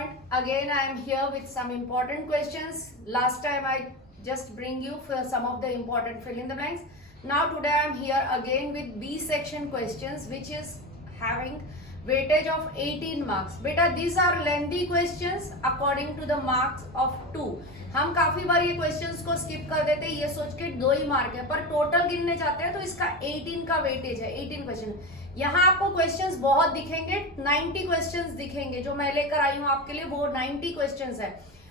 point. Again, I am here with some important questions. Last time I just bring you for some of the important fill in the blanks. Now today I am here again with B section questions, which is having weightage of 18 marks. बेटा these are lengthy questions according to the marks of 2. हम काफी बार ये questions को skip कर देते हैं, ये सोच के 2 ही मार्क है, पर टोटल गिनने जाते हैं तो इसका 18 का वेटेज है, 18 क्वेश्चन. यहाँ आपको क्वेश्चंस बहुत दिखेंगे, 90 क्वेश्चंस दिखेंगे जो मैं लेकर आई हूँ आपके लिए, वो 90 क्वेश्चंस है,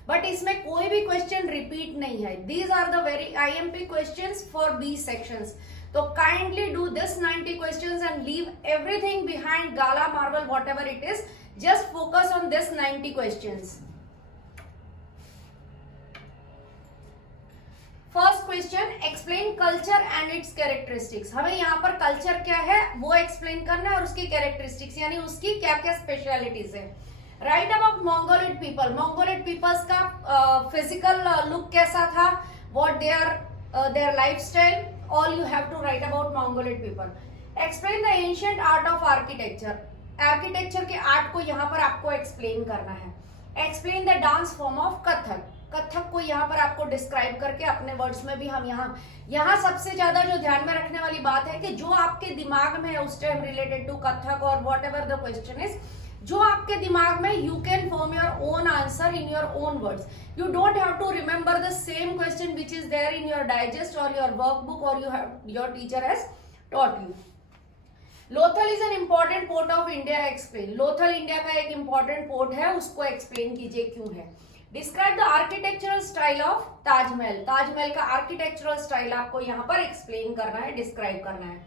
बट इसमें कोई भी क्वेश्चन रिपीट नहीं है. These are the very IMP questions for B sections. तो kindly do this 90 questions and leave everything behind, gala, marble, whatever it is, just focus on this 90 questions. First question, explain culture and its characteristics. हमें यहाँ पर culture क्या है वो explain करना है और उसकी कैरेक्टरिस्टिक्स यानी उसकी क्या क्या स्पेशलिटीज है. Write about Mongoloid people. Mongoloid peoples का फिजिकल लुक कैसा था, what their lifestyle, all you have to write about Mongoloid people. Explain the ancient art of architecture. Architecture के आर्ट को यहाँ पर आपको एक्सप्लेन करना है. Explain the dance form of Kathak. Kathak को यहाँ पर आपको डिस्क्राइब करके अपने वर्ड्स में भी हम यहाँ सबसे ज्यादा जो ध्यान में रखने वाली बात है कि जो आपके दिमाग में है उस टाइम रिलेटेड टू कथक और whatever the question is, जो आपके दिमाग में, you can form your own answer in your own words. You don't have to remember the same question which is there in your digest और your workbook और your teacher has taught you. Lothal is an important port of India. Explain. Lothal India का एक important port है, उसको explain कीजिए क्यों है. Describe the architectural style of Taj Mahal. Taj Mahal का आर्किटेक्चरल स्टाइल आपको यहाँ पर एक्सप्लेन करना है, डिस्क्राइब करना है.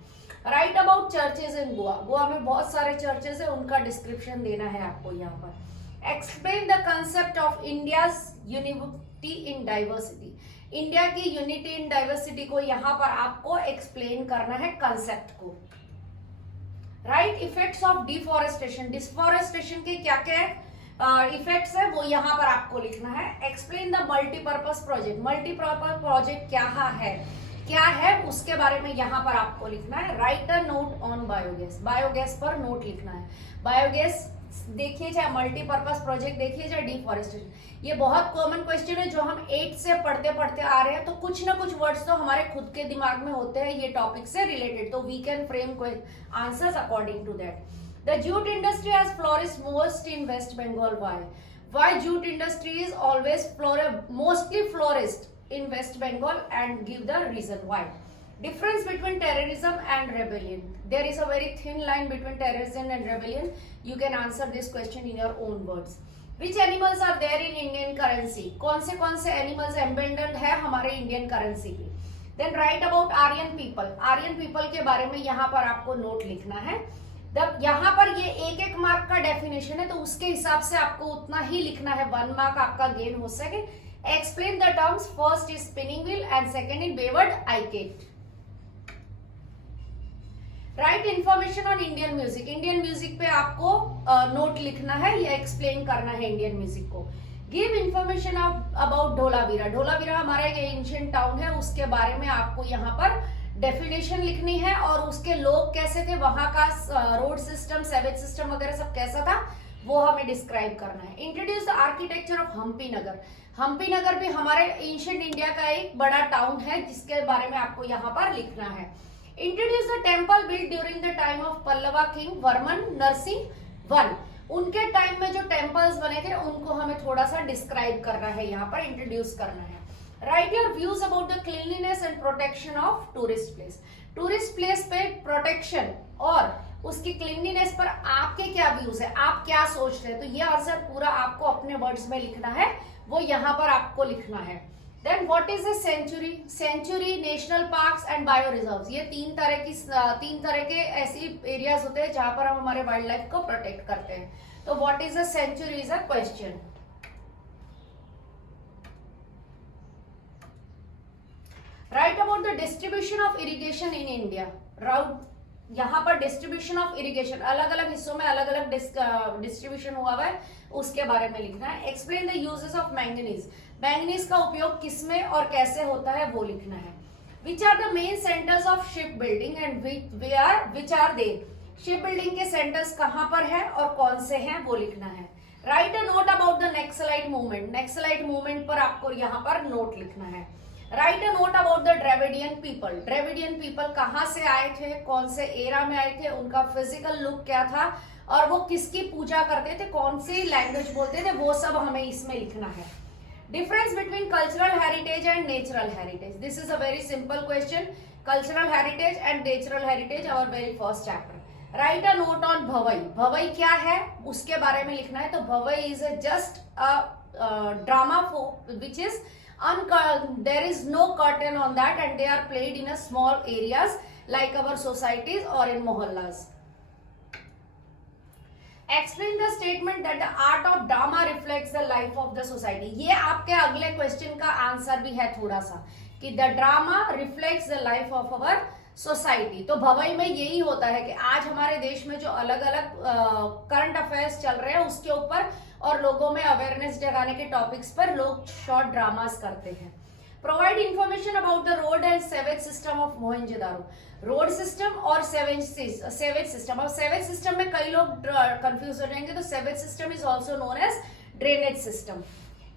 राइट अबाउट चर्चेज इन गोवा. गोवा में बहुत सारे चर्चेज है, उनका डिस्क्रिप्शन देना है आपको यहाँ पर. Explain the concept of India's unity in diversity. India की यूनिटी इन डाइवर्सिटी को यहाँ पर आपको एक्सप्लेन करना है, कंसेप्ट को. Right. Effects of deforestation. Deforestation के क्या क्या इफेक्ट्स है वो यहाँ पर आपको लिखना है. Explain the multipurpose project. Multipurpose project क्या है उसके बारे में यहाँ पर आपको लिखना है. Write a note on biogas. Biogas पर नोट लिखना है. बायोगैस देखिए, चाहे मल्टीपर्पज प्रोजेक्ट देखिए, चाहे डिफॉरेस्टेशन, ये बहुत कॉमन क्वेश्चन है जो हम 8 से पढ़ते पढ़ते आ रहे हैं, तो कुछ ना कुछ वर्ड्स तो हमारे खुद के दिमाग में होते हैं ये टॉपिक से रिलेटेड, तो we can frame answers according to that. The jute industry has flourished most in West Bengal. Why? Why jute industry is always mostly flourished in West Bengal, and give the reason why. Difference between terrorism and rebellion. There is a very thin line between terrorism and rebellion. You can answer this question in your own words. Which animals are there in Indian currency? कौन से animals embedded है हमारे Indian currency की. Then write about Aryan people. Aryan people के बारे में यहाँ पर आपको नोट लिखना है. यहाँ पर ये एक मार्क का डेफिनेशन है, तो उसके हिसाब से आपको उतना ही लिखना है, 1 मार्क आपका गेन हो सके. Explain the terms. First is spinning wheel and second is wayward ikat. Write information on Indian music. Indian music पे आपको नोट लिखना है या एक्सप्लेन करना है इंडियन म्यूजिक को. Give information about Dholavira. Dholavira हमारा एक एंशिएंट टाउन है, उसके बारे में आपको यहाँ पर डेफिनेशन लिखनी है और उसके लोग कैसे थे, वहां का रोड सिस्टम, सेवेज सिस्टम वगैरह सब कैसा था वो हमें डिस्क्राइब करना है. Introduce the architecture of Hampi Nagar. Hampi Nagar भी हमारे एंशिएंट इंडिया का एक बड़ा टाउन है जिसके बारे में आपको यहाँ पर लिखना है. Introduce the temple build during the time of Pallava king Varman Narasimha one. उनके टाइम में जो टेम्पल्स बने थे उनको हमें थोड़ा सा डिस्क्राइब करना है, यहाँ पर इंट्रोड्यूस करना है. Right your views about the cleanliness and protection of tourist place. Tourist place पे प्रोटेक्शन और उसकी क्लीनलीनेस पर आपके क्या व्यूज है, आप क्या सोचते हैं, तो ये आंसर पूरा आपको अपने वर्ड्स में लिखना है, वो यहाँ पर आपको लिखना है. Then what is a sanctuary. Sanctuary, national parks and bio reserves, ये तीन तरह के ऐसी एरियाज होते हैं जहां पर हम हमारे वाइल्ड लाइफ को प्रोटेक्ट करते हैं. तो what is a sanctuary is a question. Write about the distribution of irrigation in India. यहाँ पर डिस्ट्रीब्यूशन ऑफ इरिगेशन अलग अलग हिस्सों में अलग अलग डिस्ट्रीब्यूशन हुआ है, उसके बारे में लिखना है. Explain the uses of manganese. Manganese का उपयोग किसमें और कैसे होता है वो लिखना है. Which are the main centres of ship building and which are they. Ship building के सेंटर्स कहाँ पर है और कौन से हैं वो लिखना है. Write a note about the naxalite movement, naxalite movement पर आपको यहाँ पर नोट लिखना है। Write a note about the Dravidian people, Dravidian people कहाँ से आए थे, कौन से एरा में आए थे, उनका फिजिकल लुक क्या था और वो किसकी पूजा करते थे, कौन सी लैंग्वेज बोलते थे, वो सब हमें इसमें लिखना है। Difference between cultural heritage and natural heritage, this is a very simple question. Cultural heritage and natural heritage, our very first chapter. Write a note on Bhavai, Bhavai क्या है उसके बारे में लिखना है। तो Bhavai is just a drama which is there is no curtain on that and they are played in a small areas like our societies or in mohallas. Explain the statement that the art of drama reflects the life of the society, ये आपके अगले question का answer भी है थोड़ा सा कि the drama reflects the life of our society। तो भवई में यही होता है कि आज हमारे देश में जो अलग अलग करंट अफेयर्स चल रहे हैं उसके ऊपर और लोगों में अवेयरनेस जगाने के टॉपिक्स पर लोग शॉर्ट ड्रामास करते हैं। Provide information about the road and sewage system of Mohenjodaro, road system और सेवेज सिस्टम। अब सेवेज सिस्टम में कई लोग कंफ्यूज हो जाएंगे, तो sewage system is also known as drainage system.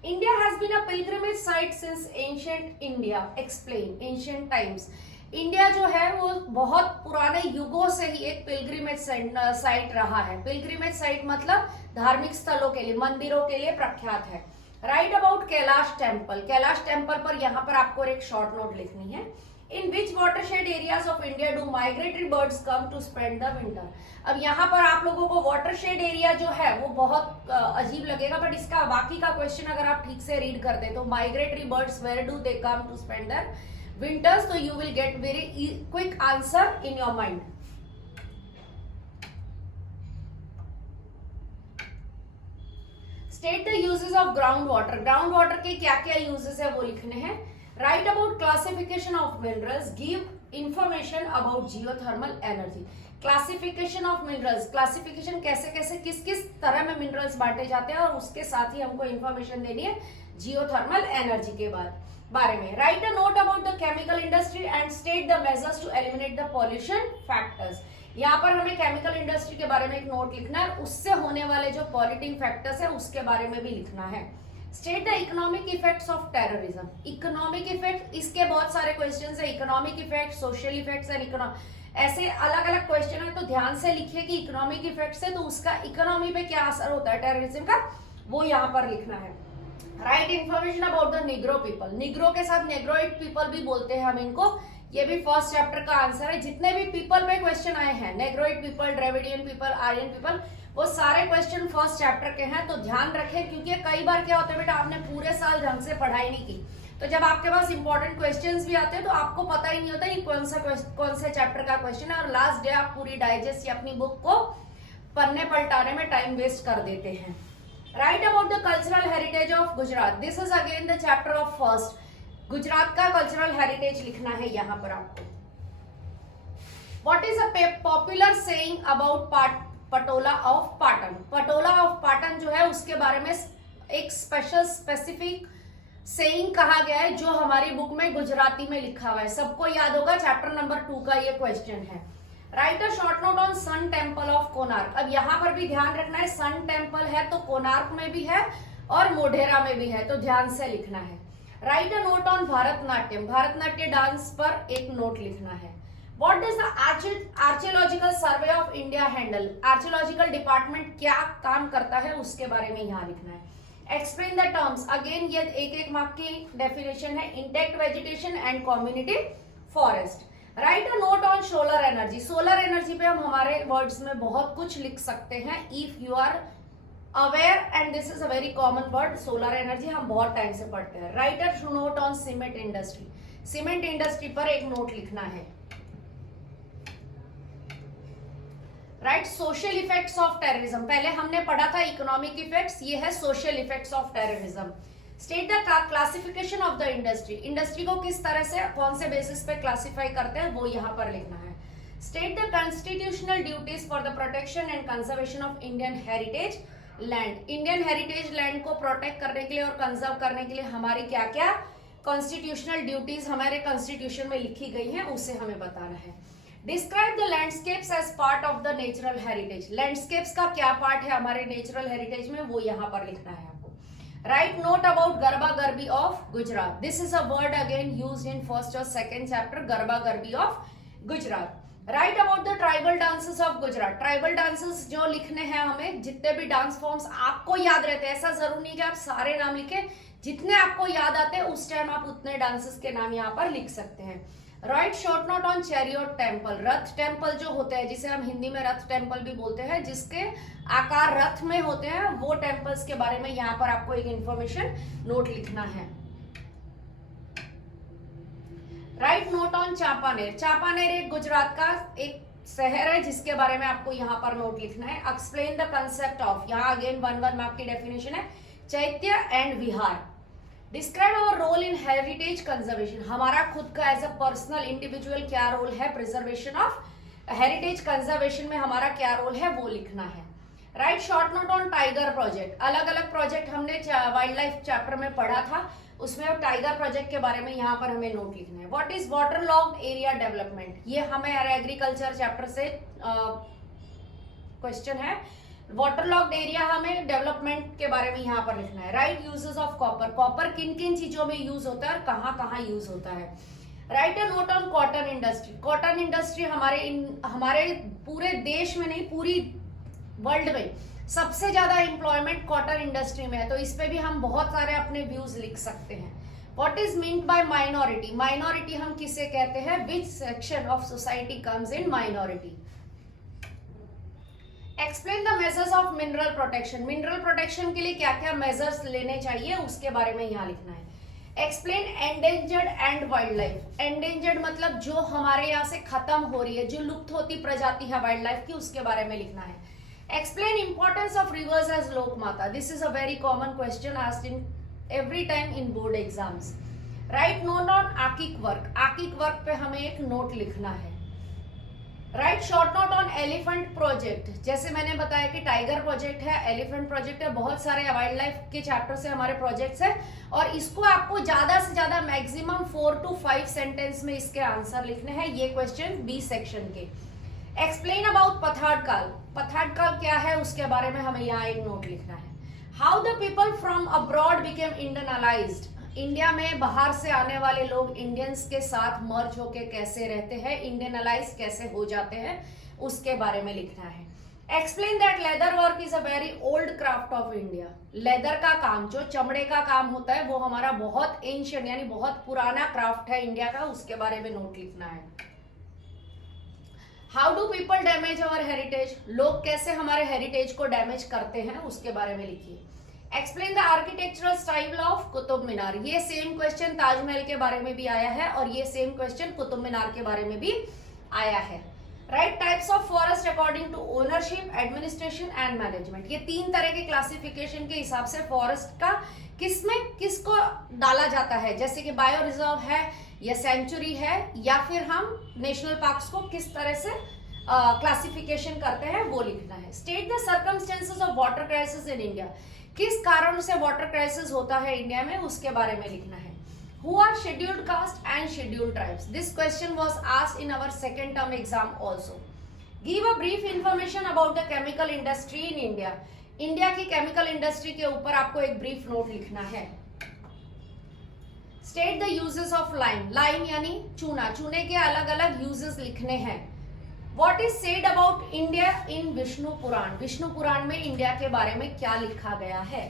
India has been a pilgrimage site since ancient India, explain ancient times. India जो है वो बहुत पुराने युगों से ही एक पिलग्रिमेज साइट रहा है। पिलग्रिमेज साइट मतलब धार्मिक स्थलों के लिए, मंदिरों के लिए प्रख्यात है। Write about Kailash temple, Kailash temple पर यहाँ पर आपको एक शॉर्ट नोट लिखनी है। In which watershed areas of India do migratory birds come to spend the winter. अब यहाँ पर आप लोगों को वाटरशेड एरिया जो है वो बहुत अजीब लगेगा, बट इसका बाकी का क्वेश्चन अगर आप ठीक से रीड करते तो migratory birds where do they come to spend the winters, so you will get very quick answer in your mind. State the uses of groundwater, groundwater के क्या क्या uses है वो लिखने हैं। Write about classification of minerals, give information about geothermal energy। Classification of minerals, classification कैसे कैसे किस किस तरह में मिनरल्स बांटे जाते हैं और उसके साथ ही हमको इंफॉर्मेशन देनी है जियोथर्मल एनर्जी के बारे में। Write a note about the chemical industry and state the measures to eliminate the pollution factors. यहाँ पर हमें केमिकल इंडस्ट्री के बारे में एक नोट लिखना है, उससे होने वाले जो पॉल्यूटिंग फैक्टर्स है उसके बारे में भी लिखना है। State the economic effects of terrorism, economic effect, इसके बहुत सारे क्वेश्चंस है, economic effect, social effects and ऐसे अलग अलग क्वेश्चन है, तो ध्यान से लिखिए कि इकोनॉमिक इफेक्ट्स है तो उसका इकोनॉमी पे क्या असर होता है टेररिज्म का, वो यहाँ पर लिखना है। Right information about the Negro people, Negro के साथ नेग्रोइड पीपल भी बोलते हैं हम इनको, ये भी फर्स्ट चैप्टर का आंसर है। जितने भी पीपल पे क्वेश्चन आए हैं, Negroid people, Dravidian people, Aryan people, वो सारे क्वेश्चन फर्स्ट चैप्टर के हैं, तो ध्यान रखें क्योंकि कई बार क्या होता है बेटा आपने पूरे साल ढंग से पढ़ाई नहीं की, तो जब आपके पास इंपॉर्टेंट क्वेश्चंस भी आते हैं तो आपको पता ही नहीं होता ये कौन से चैप्टर का क्वेश्चन है, और लास्ट डे आप पूरी डाइजेस्ट या अपनी बुक को पन्ने पलटाने में टाइम वेस्ट कर देते हैं। Right about the cultural heritage of Gujarat, this is again the chapter of first. Gujarat का कल्चरल हेरिटेज लिखना है यहाँ पर आपको। What is a popular saying about Patola of Patan, Patola of Patan जो है उसके बारे में एक स्पेसिफिक सेइंग कहा गया है जो हमारी बुक में गुजराती में लिखा हुआ है, सबको याद होगा, चैप्टर नंबर 2 का ये क्वेश्चन है। Write a short note on sun temple of Konark, अब यहाँ पर भी ध्यान रखना है सन टेम्पल है तो कोणार्क में भी है और मोढेरा में भी है, तो ध्यान से लिखना है। Write a note on Bharatanatyam, Bharatanatya dance पर एक नोट लिखना है। What does the archaeological survey of India handle, archaeological department क्या काम करता है उसके बारे में यहाँ लिखना है। एक्सप्लेन द टर्म्स, अगेन ये एक मार्क की डेफिनेशन है, intact vegetation and community forest. Right a note on solar energy, solar energy पे हम हमारे वर्ड्स में बहुत कुछ लिख सकते हैं if you are aware, and this is a very common word, solar energy हम बहुत टाइम से पढ़ते हैं। Write a note on cement industry, cement industry पर एक नोट लिखना है। Write social effects of terrorism, पहले हमने पढ़ा था इकोनॉमिक इफेक्ट्स, ये है social effects of terrorism. State the classification of the industry, industry को किस तरह से कौन से बेसिस पे क्लासिफाई करते हैं वो यहाँ पर लिखना है। State the constitutional duties for the protection and conservation of Indian heritage land, Indian heritage land को प्रोटेक्ट करने के लिए और कंजर्व करने के लिए हमारी क्या क्या कॉन्स्टिट्यूशनल ड्यूटीज हमारे कॉन्स्टिट्यूशन में लिखी गई है उसे हमें बताना है। Describe the landscapes as part of the natural heritage. Landscapes का क्या पार्ट है हमारे नेचुरल हेरिटेज में, वो यहाँ पर लिखना है आपको। Write note about garba garbi of Gujarat. This is a word again used in first और second chapter, garba garbi of Gujarat. Write about the tribal dances of Gujarat. Tribal dances जो लिखने हैं हमें, जितने भी डांस फॉर्म्स आपको याद रहते हैं, ऐसा जरूर नहीं कि आप सारे नाम लिखे, जितने आपको याद आते हैं उस टाइम आप उतने डांसेस के नाम यहाँ पर लिख सकते हैं। Right short note on chariot temple. Rath temple जो होते हैं, जिसे हम हिंदी में रथ टेम्पल भी बोलते हैं, जिसके आकार रथ में होते हैं, वो टेम्पल्स के बारे में यहाँ पर आपको एक इंफॉर्मेशन नोट लिखना है। Write note on Champaner. Champaner एक गुजरात का एक शहर है जिसके बारे में आपको यहाँ पर नोट लिखना है। एक्सप्लेन द कंसेप्ट ऑफ, यहाँ अगेन 1-1 मार्क की डेफिनेशन है, chaitya and vihara. Describe our role in heritage conservation. हमारा खुद का एज अ पर्सनल इंडिविजुअल क्या रोल है प्रिजर्वेशन ऑफ हेरिटेज कंजर्वेशन में, हमारा क्या रोल है वो लिखना है। Write short note on tiger project. अलग अलग प्रोजेक्ट हमने वाइल्ड लाइफ चैप्टर में पढ़ा था, उसमें टाइगर प्रोजेक्ट के बारे में यहाँ पर हमें नोट लिखना है। What is water logged area development, ये हमें एग्रीकल्चर चैप्टर से क्वेश्चन है। वाटर लॉग्ड एरिया हमें डेवलपमेंट के बारे में यहाँ पर लिखना है। Right uses of copper. Copper किन किन चीजों में यूज होता है और कहाँ कहाँ यूज होता है। Write a note on cotton industry. Cotton industry हमारे पूरे देश में नहीं, पूरी वर्ल्ड में सबसे ज्यादा एम्प्लॉयमेंट कॉटन इंडस्ट्री में है, तो इस पे भी हम बहुत सारे अपने व्यूज लिख सकते हैं। What is meant by minority. Minority हम किसे कहते हैं, which section of society comes in minority. Explain the measures of mineral protection. Mineral protection के लिए क्या क्या मेजर्स लेने चाहिए उसके बारे में यहाँ लिखना है। Explain endangered and wild life. Endangered मतलब जो हमारे यहाँ से खत्म हो रही है, जो लुप्त होती प्रजाति है वाइल्ड लाइफ की, उसके बारे में लिखना है। Explain importance of rivers as Lokmata. This is a very common question asked in every time in board exams. Write note on Akik work. Akik work पे हमें एक नोट लिखना है। Write short note on elephant project. जैसे मैंने बताया कि tiger project है, एलिफेंट प्रोजेक्ट है, बहुत सारे वाइल्ड लाइफ के चैप्टर से हमारे प्रोजेक्ट्स है, और इसको आपको ज्यादा से ज्यादा मैक्सिमम 4 to 5 सेंटेंस में इसके आंसर लिखने हैं। ये क्वेश्चन बी सेक्शन के। Explain about Pattadakal. पथाड़काल क्या है उसके बारे में हमें यहाँ एक नोट लिखना है। How the people from abroad became Indianalised. India में बाहर से आने वाले लोग इंडियंस के साथ मर्ज होके कैसे रहते हैं, इंडियनालाइज कैसे हो जाते हैं, उसके बारे में लिखना है। Explain that leather work is a very old craft of India. Leather का काम, जो चमड़े का काम होता है, वो हमारा बहुत एंशियंट यानी बहुत पुराना क्राफ्ट है इंडिया का, उसके बारे में नोट लिखना है। How do people damage our heritage. लोग कैसे हमारे हेरिटेज को डैमेज करते हैं उसके बारे में लिखिए। Explain the architectural style of Qutub Minar. ये सेम क्वेश्चन ताजमहल के बारे में भी आया है और ये सेम क्वेश्चन कुतुब मीनार के बारे में भी आया है। Write types of forest according to ownership, administration and management. ये 3 तरह के क्लासिफिकेशन के हिसाब से फॉरेस्ट का किसको डाला जाता है, जैसे कि बायो रिजर्व है या सेंचुरी है, या फिर हम नेशनल पार्क्स को किस तरह से क्लासिफिकेशन करते हैं वो लिखना है। State the circumstances of water crisis in India. किस कारण से वाटर क्राइसिस होता है इंडिया में उसके बारे में लिखना है। Who are scheduled caste and scheduled tribes? This question was asked in our second term exam also. Give a brief information about the chemical industry in India. India की chemical industry के ऊपर आपको एक ब्रीफ नोट लिखना है। State the uses of lime. Lime यानी चूना, चूने के अलग अलग यूजेस लिखने हैं। What is said about India in Vishnu Purana. Vishnu Purana में इंडिया के बारे में क्या लिखा गया है।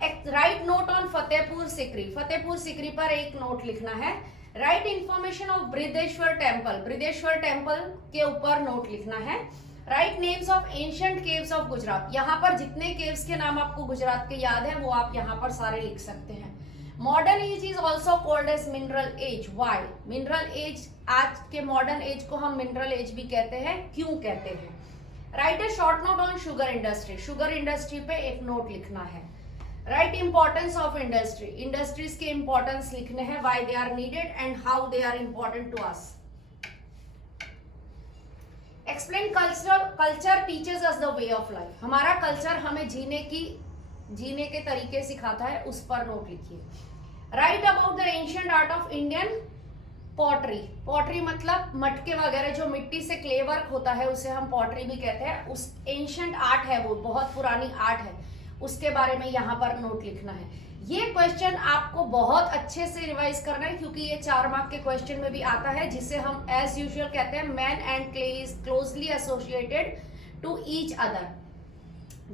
Write note on Fatehpur Sikri. Fatehpur Sikri पर एक नोट लिखना है। Write information of Brihadeeswara temple. Brihadeeswara temple के ऊपर नोट लिखना है। Right names of ancient caves of Gujarat. यहाँ पर जितने केव्स के नाम आपको गुजरात के याद है वो आप यहाँ पर सारे लिख सकते हैं। Modern age is also called as mineral age. Why? Mineral age, आज के मॉडर्न एज को हम मिनरल एज भी कहते हैं, क्यों कहते हैं। Write a short note on sugar industry. Sugar industry पे एक नोट लिखना है। Write importance of industry. Industries के इंपॉर्टेंस लिखने हैं, why they are needed and how they are important to us. Explain culture teaches us the way of life. हमारा culture हमें जीने के तरीके सिखाता है, उस पर नोट लिखिए। Right about the ancient art of Indian pottery, pottery मतलब मटके वगैरह जो मिट्टी से क्ले वर्क होता है उसे हम पॉटरी भी कहते हैं। उस एंशियंट आर्ट है, वो बहुत पुरानी आर्ट है, उसके बारे में यहाँ पर नोट लिखना है। ये क्वेश्चन आपको बहुत अच्छे से रिवाइज करना है क्योंकि ये 4 मार्क के क्वेश्चन में भी आता है, जिसे हम एज यूजुअल कहते हैं man and clay is closely associated to each other.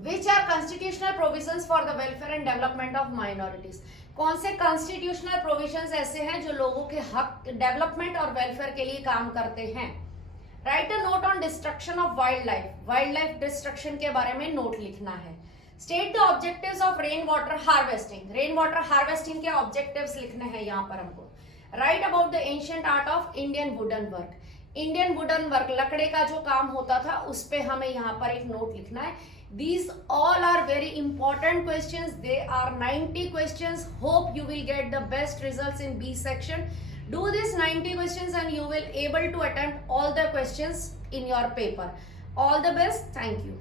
Which are constitutional provisions for the welfare and development of minorities. कौन से कॉन्स्टिट्यूशनल प्रोविजंस ऐसे हैं जो लोगों के हक, डेवलपमेंट और वेलफेयर के लिए काम करते हैं। Write a note on destruction of wild life, wild life destruction के बारे में नोट लिखना है। State the objectives of rain water harvesting, rain water harvesting के ऑब्जेक्टिव्स लिखने हैं यहाँ पर हमको। Right about the ancient art of Indian wooden work, Indian wooden work लकड़े का जो काम होता था उस पे हमें यहाँ पर एक नोट लिखना है। These all are very important questions. They are 90 questions. Hope you will get the best results in B section. Do this 90 questions and you will able to attempt all the questions in your paper. All the best. Thank you.